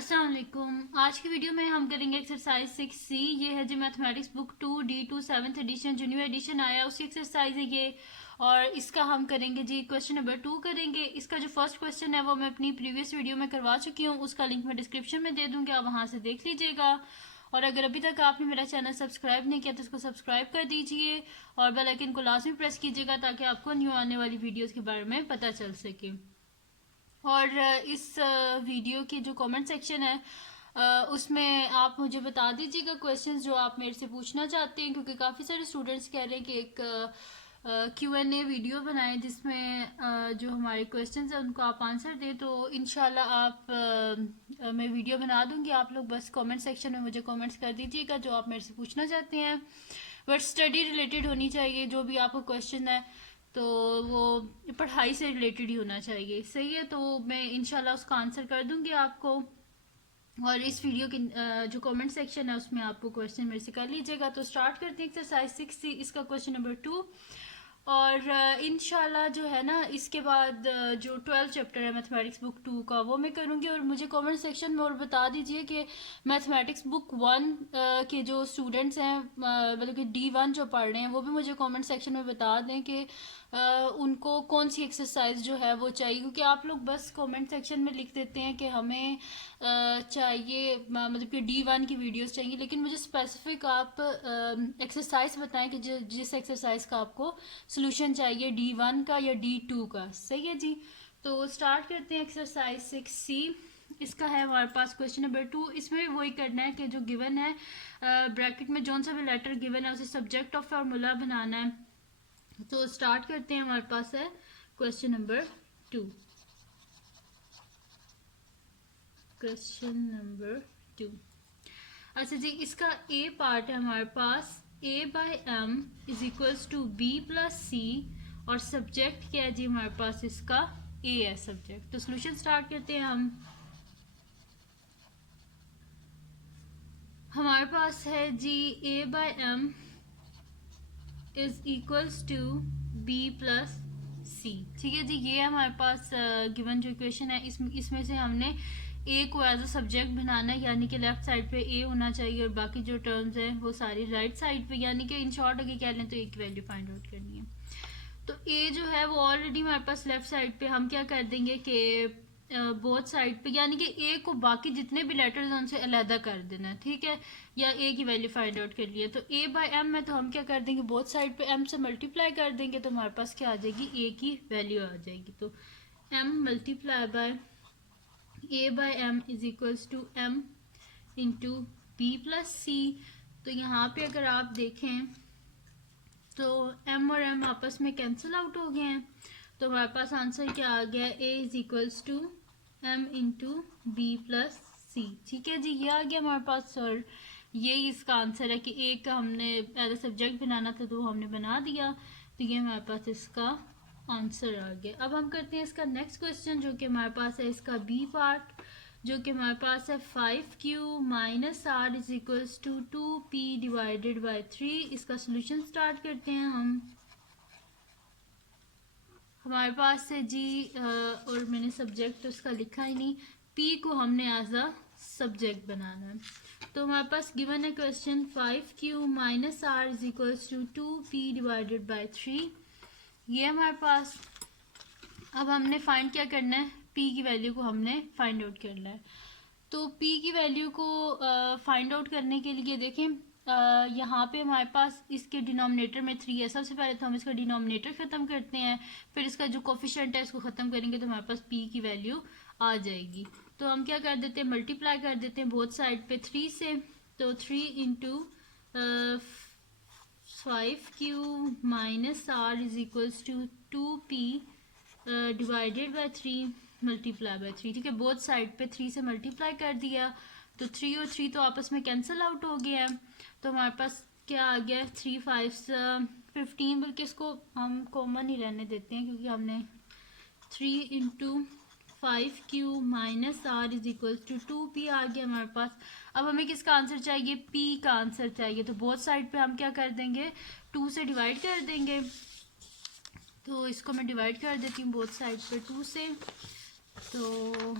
अस्सलाम वालेकुम। आज की वीडियो में हम करेंगे एक्सरसाइज 6C। ये है जी mathematics book 2D2 7th edition जो न्यू एडिशन आया उसकी एक्सरसाइज है ये। और इसका हम करेंगे जी क्वेश्चन नंबर 2 करेंगे। इसका जो फर्स्ट क्वेश्चन है वो मैं अपनी प्रीवियस वीडियो में करवा चुकी हूँ, उसका लिंक मैं डिस्क्रिप्शन में दे दूँगी, आप वहाँ से देख लीजिएगा। और अगर अभी तक आपने मेरा चैनल सब्सक्राइब नहीं किया तो इसको सब्सक्राइब कर दीजिए और बेल आइकन को लाजमी प्रेस कीजिएगा ताकि आपको न्यू आने वाली वीडियोज़ के बारे में पता चल सके। और इस वीडियो की जो कमेंट सेक्शन है उसमें आप मुझे बता दीजिएगा क्वेश्चंस जो आप मेरे से पूछना चाहते हैं, क्योंकि काफ़ी सारे स्टूडेंट्स कह रहे हैं कि एक Q&A वीडियो बनाएं जिसमें जो हमारे क्वेश्चंस हैं उनको आप आंसर दें। तो इंशाल्लाह मैं वीडियो बना दूंगी, आप लोग बस कमेंट सेक्शन में मुझे कमेंट्स कर दीजिएगा जो आप मेरे से पूछना चाहते हैं। बट स्टडी रिलेटेड होनी चाहिए, जो भी आपका क्वेश्चन है तो वो पढ़ाई से रिलेटेड ही होना चाहिए, सही है। तो मैं इंशाल्लाह उसका आंसर कर दूंगी आपको। और इस वीडियो के जो कमेंट सेक्शन है उसमें आपको क्वेश्चन मेरे से कर लीजिएगा। तो स्टार्ट करते हैं एक्सरसाइज 6C, इसका क्वेश्चन नंबर 2। और इंशाल्लाह जो है ना इसके बाद जो 12 चैप्टर है मैथमेटिक्स बुक 2 का वो मैं करूँगी। और मुझे कमेंट सेक्शन में और बता दीजिए कि मैथमेटिक्स बुक 1 के जो स्टूडेंट्स हैं मतलब कि D1 जो पढ़ रहे हैं वो भी मुझे कमेंट सेक्शन में बता दें कि उनको कौन सी एक्सरसाइज जो है वो चाहिए, क्योंकि आप लोग बस कमेंट सेक्शन में लिख देते हैं कि हमें चाहिए मतलब कि D1 की वीडियोस चाहिए, लेकिन मुझे स्पेसिफिक आप एक्सरसाइज बताएं कि जिस एक्सरसाइज का आपको सोल्यूशन चाहिए, D1 का या D2 का, सही है जी। तो स्टार्ट करते हैं एक्सरसाइज 6C। इसका है हमारे पास क्वेश्चन नंबर 2। इसमें भी वही करना है कि जो गिवन है ब्रैकेट में जौन सा भी लेटर गिवन है उसे सब्जेक्ट ऑफ फार्मूला बनाना है। तो स्टार्ट करते हैं, हमारे पास है क्वेश्चन नंबर 2। क्वेश्चन नंबर 2, अच्छा जी, इसका ए पार्ट है हमारे पास A/M is equals to B+C और सब्जेक्ट क्या है जी हमारे पास इसका A है सब्जेक्ट। तो सोल्यूशन स्टार्ट करते हैं हम। हमारे पास है जी A/M is equals to B+C, ठीक है जी। ये हमारे पास गिवन जो इक्वेशन है इसमें से हमने ए को एज अ सब्जेक्ट बनाना है, यानी कि लेफ्ट साइड पे ए होना चाहिए और बाकी जो टर्म्स हैं वो सारी राइट साइड पे, यानी कि इन शॉर्ट अगर कह लें तो ए की वैल्यू फाइंड आउट करनी है। तो ए जो है वो ऑलरेडी हमारे पास लेफ्ट साइड पे, हम क्या कर देंगे कि बोथ साइड पे, यानी कि ए को बाकी जितने भी लेटर्स हैं उनसे अलहदा कर देना है, ठीक है, या ए की वैल्यू फाइंड आउट कर लिया। तो A/M में तो हम क्या कर देंगे, बोथ साइड पे m से मल्टीप्लाई कर देंगे तो हमारे पास क्या आ जाएगी, ए की वैल्यू आ जाएगी। तो m multiply by A/M is equals to m into B+C। तो यहाँ पे अगर आप देखें तो m और m आपस में कैंसिल आउट हो गए हैं, तो हमारे पास आंसर क्या आ गया, a is equals to m into B+C, ठीक है जी। ये आ गया हमारे पास सर, ये इसका आंसर है कि ए का हमने एज अ सब्जेक्ट बनाना था तो हमने बना दिया। तो ये हमारे पास इसका आंसर आ गया। अब हम करते हैं इसका नेक्स्ट क्वेश्चन जो कि हमारे पास है इसका बी पार्ट, जो कि हमारे पास है 5Q minus r is equals to 2P divided by 3। इसका सोल्यूशन स्टार्ट करते हैं हम। हमारे पास है जी और मैंने सब्जेक्ट तो उसका लिखा ही नहीं, P को हमने एज अ सब्जेक्ट बनाना है। तो हमारे पास गिवन है question 5Q minus r is equals to 2P divided by 3, ये हमारे पास। अब हमने फाइंड क्या करना है, P की वैल्यू को हमने फाइंड आउट करना है। तो P की वैल्यू को फाइंड आउट करने के लिए देखें यहाँ पे हमारे पास इसके डिनोमिनेटर में 3 है। सबसे पहले तो हम इसका डिनोमिनेटर ख़त्म करते हैं, फिर इसका जो कोफिशिएंट है इसको ख़त्म करेंगे तो हमारे पास P की वैल्यू आ जाएगी। तो हम क्या कर देते हैं, मल्टीप्लाई कर देते हैं बोथ साइड पे 3 से। तो 3 into 5Q minus r is equals to 2P divided by 3 multiply by 3, ठीक है। बोथ साइड पे 3 से मल्टीप्लाई कर दिया तो 3 और 3 तो आपस में कैंसिल आउट हो गया है। तो हमारे पास क्या आ गया, 3 5 15, बल्कि इसको हम कॉमन ही रहने देते हैं क्योंकि हमने 3 into 5Q minus r is equal to 2P आ गया हमारे पास। अब हमें किसका आंसर चाहिए, P का आंसर चाहिए। तो बोथ साइड पे हम क्या कर देंगे, 2 से डिवाइड कर देंगे। तो इसको मैं डिवाइड कर देती हूँ बोथ साइड पे 2 से। तो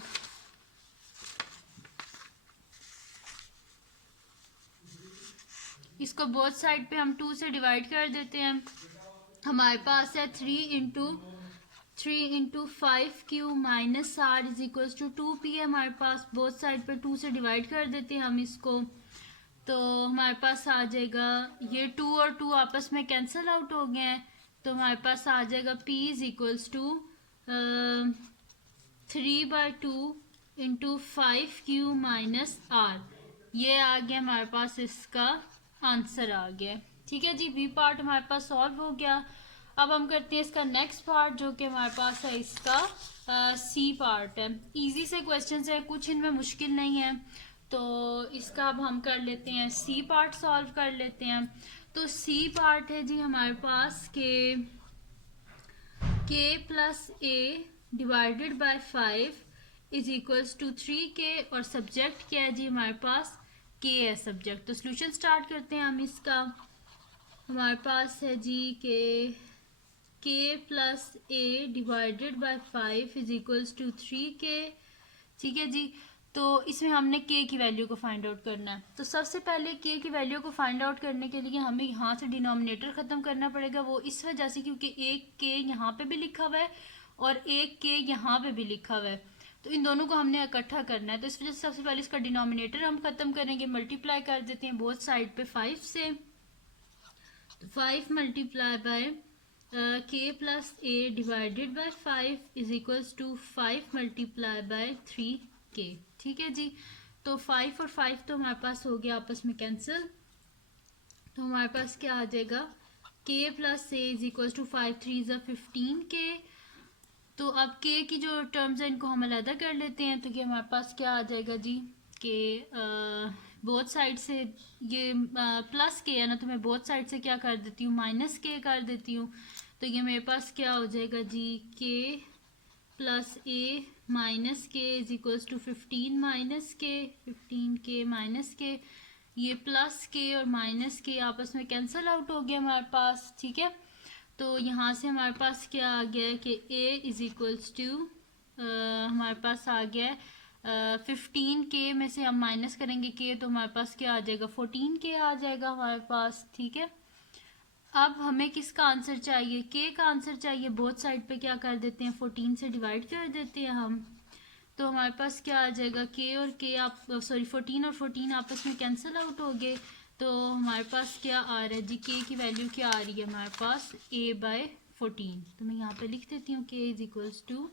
इसको बोथ साइड पे हम 2 से डिवाइड कर देते हैं। हमारे पास है 3 into 5q minus r is equals to 2p है हमारे पास। बोथ साइड पे 2 से डिवाइड कर देते हैं हम इसको, तो हमारे पास आ जाएगा ये 2 और 2 आपस में कैंसिल आउट हो गए हैं, तो हमारे पास आ जाएगा p is equals to 3/2 into 5q minus r। ये आ गया हमारे पास, इसका आंसर आ गया। ठीक है जी, बी पार्ट हमारे पास सॉल्व हो गया। अब हम करते हैं इसका नेक्स्ट पार्ट, जो कि हमारे पास है इसका सी पार्ट है। इजी से क्वेश्चन है, कुछ इनमें मुश्किल नहीं है, तो इसका अब हम कर लेते हैं सी पार्ट सॉल्व कर लेते हैं। तो सी पार्ट है जी हमारे पास k plus a divided by 5 is equals to 3k, और सब्जेक्ट क्या है जी हमारे पास, k है सब्जेक्ट। तो सोल्यूशन स्टार्ट करते हैं हम इसका। हमारे पास है जी k plus a divided by 5 is equals to 3k। ठीक है जी, तो इसमें हमने k की वैल्यू को फाइंड आउट करना है। तो सबसे पहले k की वैल्यू को फाइंड आउट करने के लिए हमें यहाँ से डिनोमिनेटर ख़त्म करना पड़ेगा। वो इस वजह से क्योंकि एक k यहाँ पे भी लिखा हुआ है और एक k यहाँ पे भी लिखा हुआ है, तो इन दोनों को हमने इकट्ठा करना है। तो इस वजह से सबसे पहले इसका डिनोमिनेटर हम ख़त्म करेंगे, मल्टीप्लाई कर देते हैं बोथ साइड पे 5 से। तो 5 multiply by k plus a divided by 5 is equals to 5 multiply by 3k। ठीक है जी, तो 5 और 5 तो हमारे पास हो गया आपस में कैंसिल, तो हमारे पास क्या आ जाएगा, k plus a is equals to 5 3 ज़ा 15k। तो अब k की जो टर्म्स है इनको हम अलग कर लेते हैं, तो ये हमारे पास क्या आ जाएगा जी, k बोथ साइड से ये प्लस k है ना, तो मैं बोथ साइड से क्या कर देती हूँ, माइनस k कर देती हूँ। तो ये मेरे पास क्या हो जाएगा जी, k प्लस ए माइनस के इज इक्वल्स टू 15 माइनस के, 15k माइनस के, ये प्लस के और माइनस के आपस में कैंसिल आउट हो गया हमारे पास। ठीक है, तो यहाँ से हमारे पास क्या आ गया है कि a इज इक्वल्स टू हमारे पास आ गया है 15k में से हम माइनस करेंगे k, तो हमारे पास क्या आ जाएगा, 14k आ जाएगा हमारे पास। ठीक है, अब हमें किसका आंसर चाहिए, k का आंसर चाहिए। बोथ साइड पे क्या कर देते हैं, 14 से डिवाइड कर देते हैं हम, तो हमारे पास क्या आ जाएगा, k और k आप 14 और 14 आपस में कैंसिल आउट हो गए। तो हमारे पास क्या आ रहा है जी, k की वैल्यू क्या आ रही है हमारे पास, a/14। तो मैं यहाँ पे लिख देती हूँ k is equals to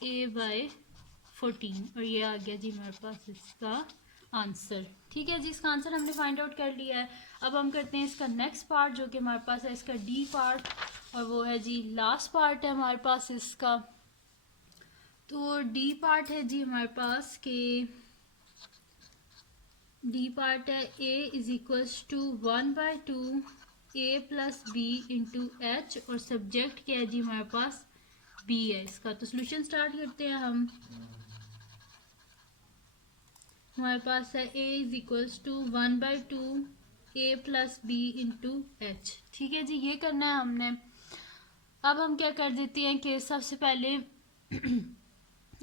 a/14, और ये आ गया जी हमारे पास इसका आंसर। ठीक है जी, इसका आंसर हमने फाइंड आउट कर लिया है। अब हम करते हैं इसका नेक्स्ट पार्ट, जो कि हमारे पास है इसका डी पार्ट, और वो है जी लास्ट पार्ट है हमारे पास इसका। तो डी पार्ट है जी हमारे पास के डी पार्ट है a is equals to 1/2 a plus b into h, और सब्जेक्ट क्या है जी हमारे पास, b है इसका। तो सोल्यूशन स्टार्ट करते हैं हम। हमारे पास है a is equals to 1/2 a plus b into h. ठीक है जी, ये करना है हमने। अब हम क्या कर देते हैं कि सबसे पहले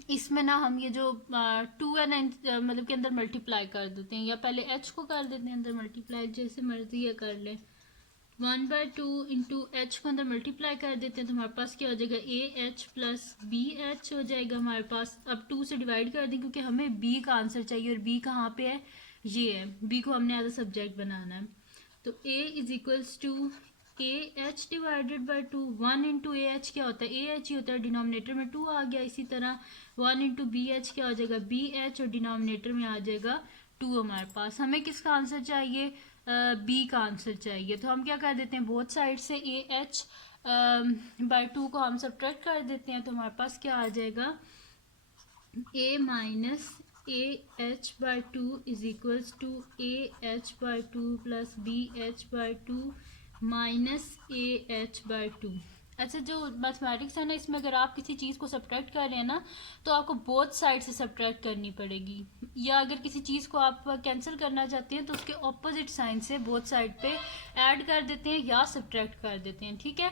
इसमें ना हम ये जो 2 है ना मतलब के अंदर मल्टीप्लाई कर देते हैं, या पहले h को कर देते हैं अंदर मल्टीप्लाई, जैसे मर्जी है कर ले। 1/2 इंटू एच को अंदर मल्टीप्लाई कर देते हैं, तो हमारे पास क्या हो जाएगा, a h plus b h हो जाएगा हमारे पास। अब 2 से डिवाइड कर दें क्योंकि हमें b का आंसर चाहिए, और b कहाँ पे है, ये है, b को हमने एज अ सब्जेक्ट बनाना है। तो a is equals to a h divided by 2। 1 into a h क्या होता है, ए एच ही होता है, डिनोमिनेटर में 2 आ गया। इसी तरह 1 इंटू बी एच क्या हो जाएगा, बी एच, और डिनोमिनेटर में आ जाएगा 2 हमारे पास। हमें किसका आंसर चाहिए, बी का आंसर चाहिए। तो हम क्या कर देते हैं, बोथ साइड से ए एच बाई 2 को हम सब्ट्रैक्ट कर देते हैं, तो हमारे पास क्या आ जाएगा, a minus a h by 2 is equals to a h by 2 plus b h by 2 minus a h by 2। अच्छा, जो मैथमेटिक्स है ना, इसमें अगर आप किसी चीज़ को सब्ट्रैक्ट कर रहे हैं ना, तो आपको बोथ साइड से सब्ट्रैक्ट करनी पड़ेगी, या अगर किसी चीज़ को आप कैंसिल करना चाहते हैं तो उसके ऑपोजिट साइन से बोथ साइड पे ऐड कर देते हैं या सब्ट्रैक्ट कर देते हैं। ठीक है,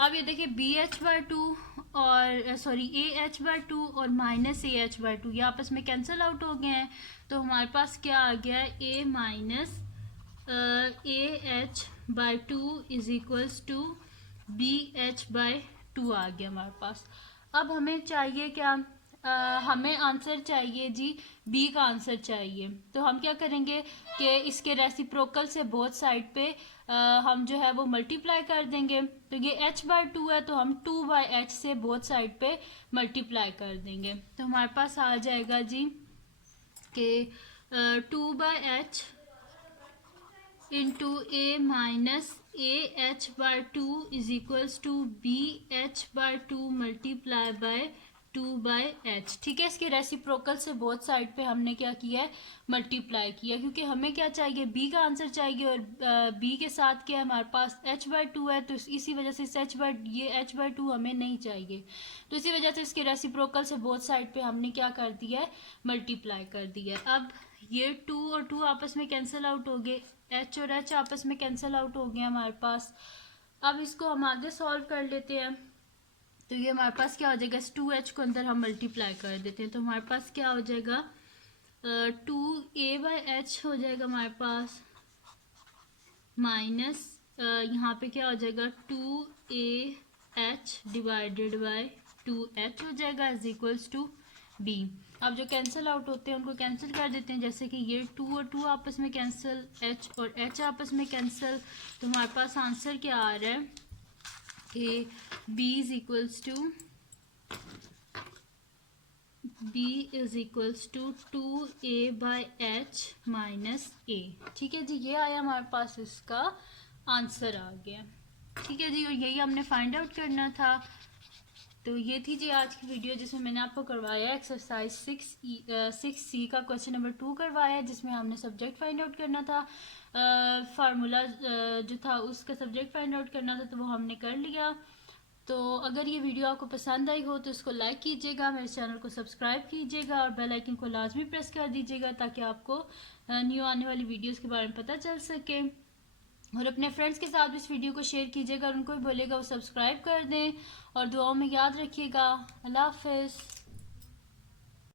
अब ये देखिए बी एच बाई 2 और सॉरी ए एच बाई 2 और माइनस ए एच बाई 2 ये आपस में कैंसिल आउट हो गए हैं। तो हमारे पास क्या आ गया है, A minus AH/2 is equals to BH/2 आ गया हमारे पास। अब हमें चाहिए क्या, हमें आंसर चाहिए जी, बी का आंसर चाहिए। तो हम क्या करेंगे कि इसके रेसिप्रोकल से बोथ साइड पे हम जो है वो मल्टीप्लाई कर देंगे। तो ये H/2 है, तो हम 2/H से बोथ साइड पे मल्टीप्लाई कर देंगे। तो हमारे पास आ जाएगा जी कि 2/H into A minus AH/2 is equals to BH/2 multiply by 2/H। ठीक है, इसके रेसिप्रोकल से बोथ साइड पे हमने क्या किया है, मल्टीप्लाई किया, क्योंकि हमें क्या चाहिए, B का आंसर चाहिए, और B के साथ क्या है हमारे पास H/2 है, तो इसी वजह से ये H/2 हमें नहीं चाहिए। तो इसी वजह से इसके रेसिप्रोकल से बोथ साइड पे हमने क्या कर दिया है, मल्टीप्लाई कर दिया है। अब ये 2 और 2 आपस में कैंसिल आउट हो गए, H और H आपस में कैंसिल आउट हो गया हमारे पास। अब इसको हम आगे सॉल्व कर लेते हैं। तो ये हमारे पास क्या हो जाएगा, इस 2H को अंदर हम मल्टीप्लाई कर देते हैं, तो हमारे पास क्या हो जाएगा, 2A/H हो जाएगा हमारे पास, माइनस यहाँ पे क्या हो जाएगा 2AH डिवाइडेड बाय 2H हो जाएगा इज इक्वल्स टू B। अब जो कैंसिल आउट होते हैं उनको कैंसिल कर देते हैं, जैसे कि ये 2 और 2 आपस में कैंसिल, H और H आपस में कैंसिल। तो हमारे पास आंसर क्या आ रहा है कि B is equals to 2A/H minus A। ठीक है जी, ये आया हमारे पास, इसका आंसर आ गया। ठीक है जी, और यही हमने फाइंड आउट करना था। तो ये थी जी आज की वीडियो, जिसमें मैंने आपको करवाया एक्सरसाइज 6C का क्वेश्चन नंबर 2 करवाया, जिसमें हमने सब्जेक्ट फाइंड आउट करना था, फार्मूला जो था उसका सब्जेक्ट फाइंड आउट करना था, तो वो हमने कर लिया। तो अगर ये वीडियो आपको पसंद आई हो तो इसको लाइक कीजिएगा, मेरे चैनल को सब्सक्राइब कीजिएगा और बेल आइकन को लाजमी प्रेस कर दीजिएगा, ताकि आपको न्यू आने वाली वीडियोस के बारे में पता चल सके। और अपने फ्रेंड्स के साथ भी इस वीडियो को शेयर कीजिएगा और उनको भी बोलिएगा वो सब्सक्राइब कर दें, और दुआओं में याद रखिएगा। अल्लाह हाफिज़।